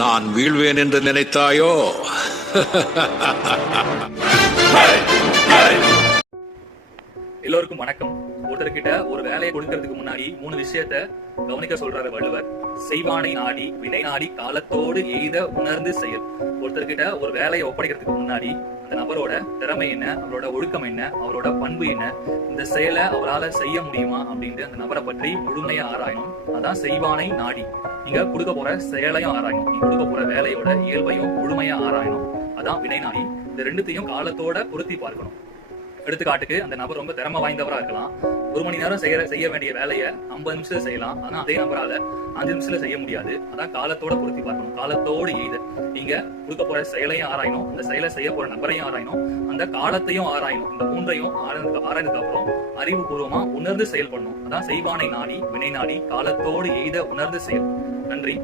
நான் வீழ்வேன் என்று நினைத்தாயோ? எல்லோருக்கும் வணக்கம். ஒருத்தர்கிட்ட ஒரு வேலையை கொடுக்கறதுக்கு முன்னாடி 3 விஷயத்த கவனிக்க சொல்றாரு வள்ளுவர். செய்வானை நாடி, வினை நாடி, காலத்தோடு எய்த உணர்ந்து செயல். ஒருத்தர்கிட்ட ஒரு வேலையை ஒப்படைக்கிறதுக்கு முன்னாடி அந்த நபரோட திறமை என்ன, அவரோட ஒழுக்கம் என்ன, அவரோட பண்பு என்ன, இந்த செயலை அவரால் செய்ய முடியுமா அப்படின்ட்டு அந்த நபரை பற்றி முழுமையா ஆராயணும். அதான் செய்வானை நாடி. நீங்க கொடுக்க போற செயலையும் ஆராயணும், நீங்க கொடுக்க போற வேலையோட இயல்பையும் முழுமையா ஆராயணும். அதான் வினை நாடி. இந்த ரெண்டுத்தையும் காலத்தோட பொருத்தி பார்க்கணும். எடுத்துக்காட்டுக்கு, அந்த நபர் ரொம்ப திறமை வாய்ந்தவரா இருக்கலாம். 1 மணி நேரம் செய்ய வேண்டிய வேலையை 50 நிமிஷத்துல செய்யலாம். ஆனா அதே நபரால 5 நிமிஷத்துல செய்ய முடியாது. அதான் காலத்தோட பொருத்தி பார்க்கணும். காலத்தோடு எய்த. நீங்க கொடுக்க போற செயலையும் ஆராயணும், அந்த செயலை செய்ய போற நபரையும் ஆராயணும், அந்த காலத்தையும் ஆராயணும். இந்த 3ஐயும் ஆராய்ந்ததுக்கு அப்புறம் அறிவுபூர்வமா உணர்ந்து செயல்படணும். அதான் செய்வானை நாடி, வினை நாடி, காலத்தோடு எய்த உணர்ந்து செயல். நன்றி.